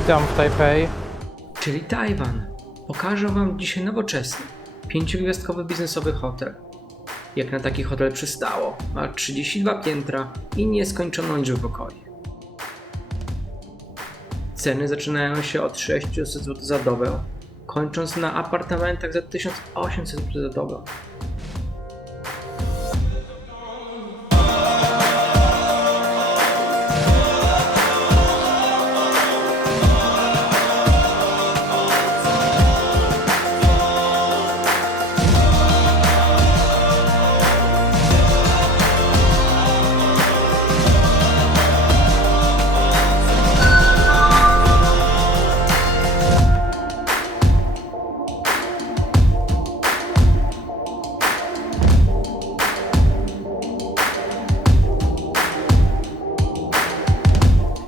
Witam w Tajpej. Czyli Tajwan. Pokażę Wam dzisiaj nowoczesny, 5-gwiazdkowy biznesowy hotel. Jak na taki hotel przystało, ma 32 piętra i nieskończoną liczbę pokoi. Ceny zaczynają się od 600 zł za dobę, kończąc na apartamentach za 1800 zł za dobę.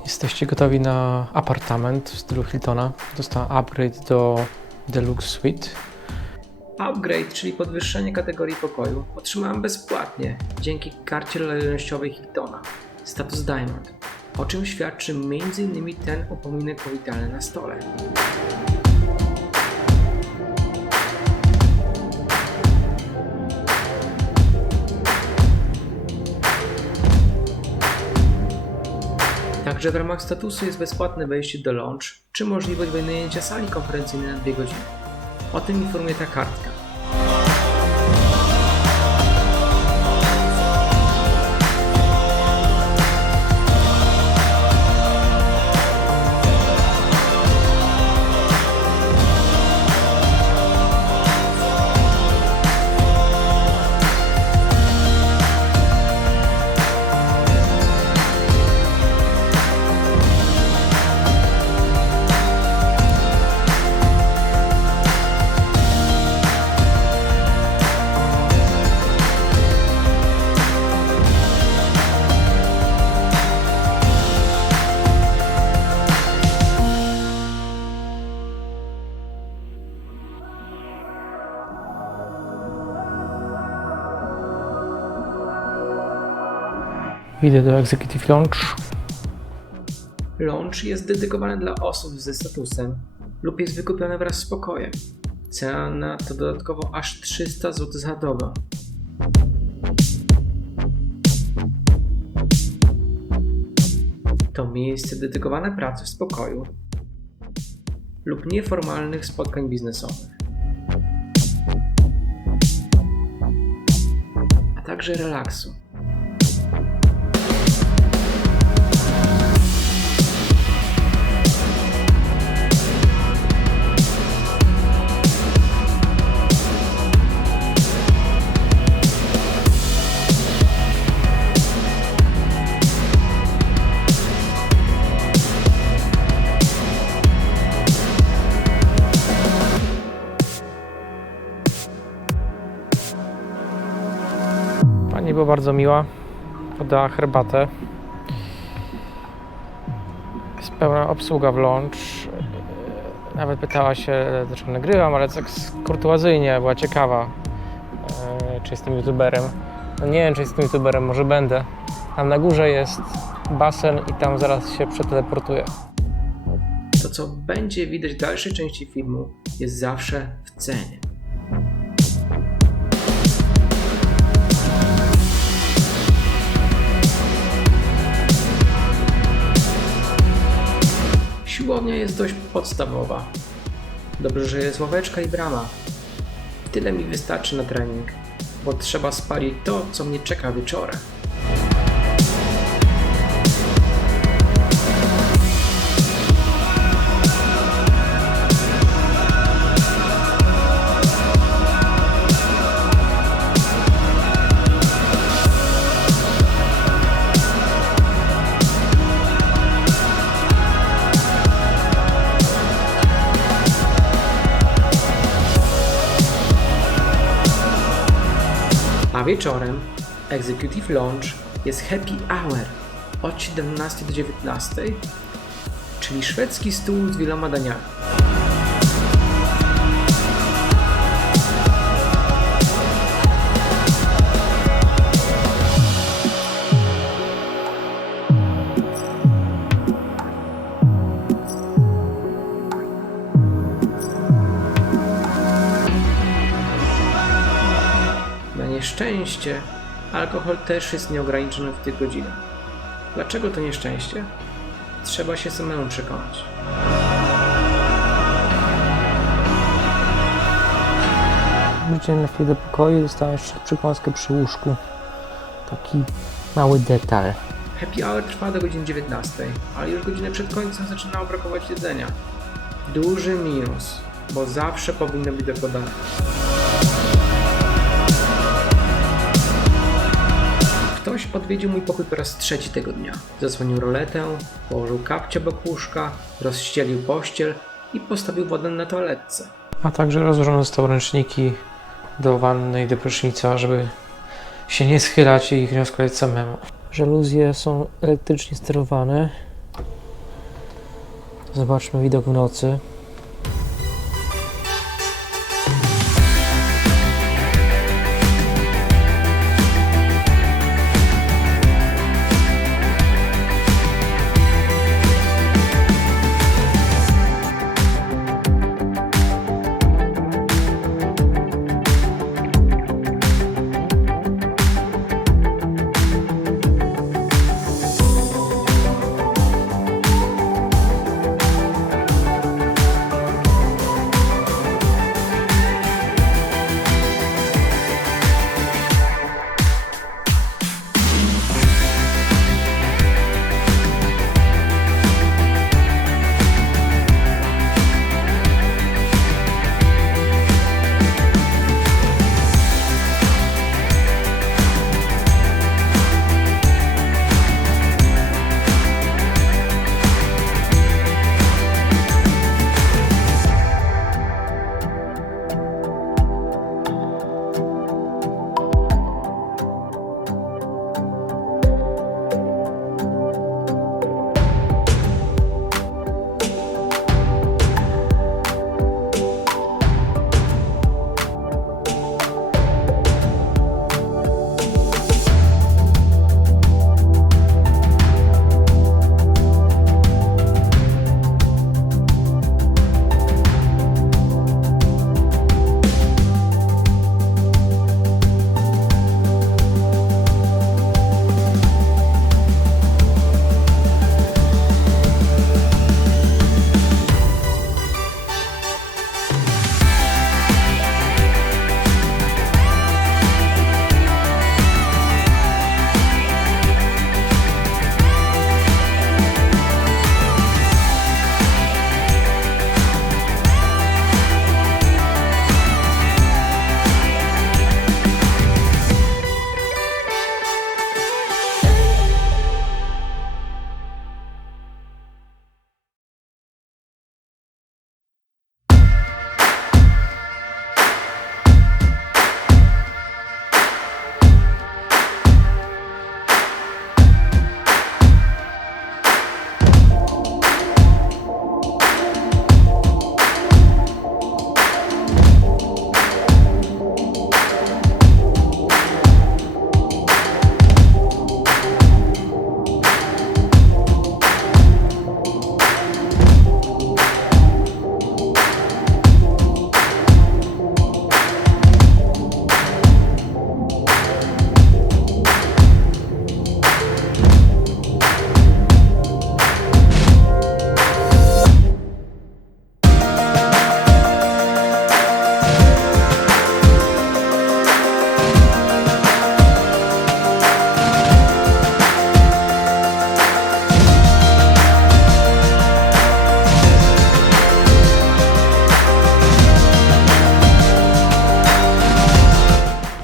Jesteście gotowi na apartament w stylu Hiltona. Dostałem upgrade do Deluxe Suite. Upgrade, czyli podwyższenie kategorii pokoju, otrzymałem bezpłatnie dzięki karcie lojalnościowej Hiltona, status Diamond, o czym świadczy m.in. ten upominek powitalny na stole. Także w ramach statusu jest bezpłatne wejście do lounge, czy możliwość wynajęcia sali konferencyjnej na 2 godziny. O tym informuje ta kartka. Idę do Executive Lounge. Lounge jest dedykowany dla osób ze statusem lub jest wykupiony wraz z pokojem. Cena to dodatkowo aż 300 zł za dobę. To miejsce dedykowane pracy w spokoju lub nieformalnych spotkań biznesowych, a także relaksu. Pani była bardzo miła. Podała herbatę. Jest pełna obsługa w lounge. Nawet pytała się, dlaczego nagrywam, ale tak kurtuazyjnie, była ciekawa, czy jestem youtuberem. No nie wiem, czy jestem youtuberem, może będę. Tam na górze jest basen i tam zaraz się przeteleportuję. To, co będzie widać w dalszej części filmu, jest zawsze w cenie. Siłownia jest dość podstawowa. Dobrze, że jest ławeczka i brama. Tyle mi wystarczy na trening, bo trzeba spalić to, co mnie czeka wieczorem. A wieczorem Executive Lounge jest happy hour od 17 do 19, czyli szwedzki stół z wieloma daniami. szczęście, alkohol też jest nieograniczony w tych godzinach. Dlaczego to nieszczęście? Trzeba się samemu przekonać. Wróciłem na chwilę do pokoju i dostałem jeszcze przekąskę przy łóżku. Taki mały detal. Happy hour trwa do godziny 19, ale już godzinę przed końcem zaczynało brakować jedzenia. Duży minus, bo zawsze powinno być dokładane. Ktoś odwiedził mój pokój po raz trzeci tego dnia. Zasłonił roletę, położył kapcie obok łóżka, rozścielił pościel i postawił wodę na toaletce. A także rozłożone zostały ręczniki do wanny i do prysznica, żeby się nie schylać i ich nie rozkładać samemu. Żaluzje są elektrycznie sterowane. Zobaczmy widok w nocy.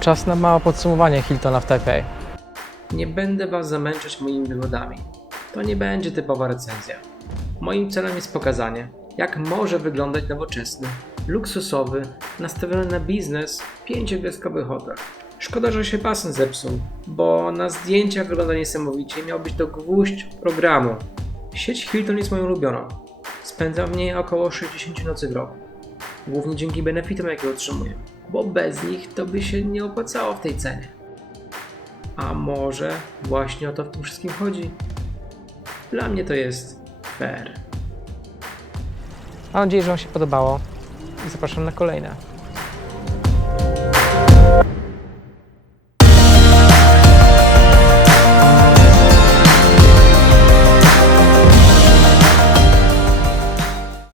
Czas na małe podsumowanie Hiltona w Taipei. Nie będę Was zamęczać moimi wywodami. To nie będzie typowa recenzja. Moim celem jest pokazanie, jak może wyglądać nowoczesny, luksusowy, nastawiony na biznes 5-gwiazdkowy hotel. Szkoda, że się basen zepsuł, bo na zdjęciach wygląda niesamowicie i miał być to gwóźdź programu. Sieć Hilton jest moją ulubioną. Spędzam w niej około 60 nocy w roku. Głównie dzięki benefitom, jakie otrzymuję, bo bez nich to by się nie opłacało w tej cenie. A może właśnie o to w tym wszystkim chodzi? Dla mnie to jest fair. Mam nadzieję, że Wam się podobało i zapraszam na kolejne.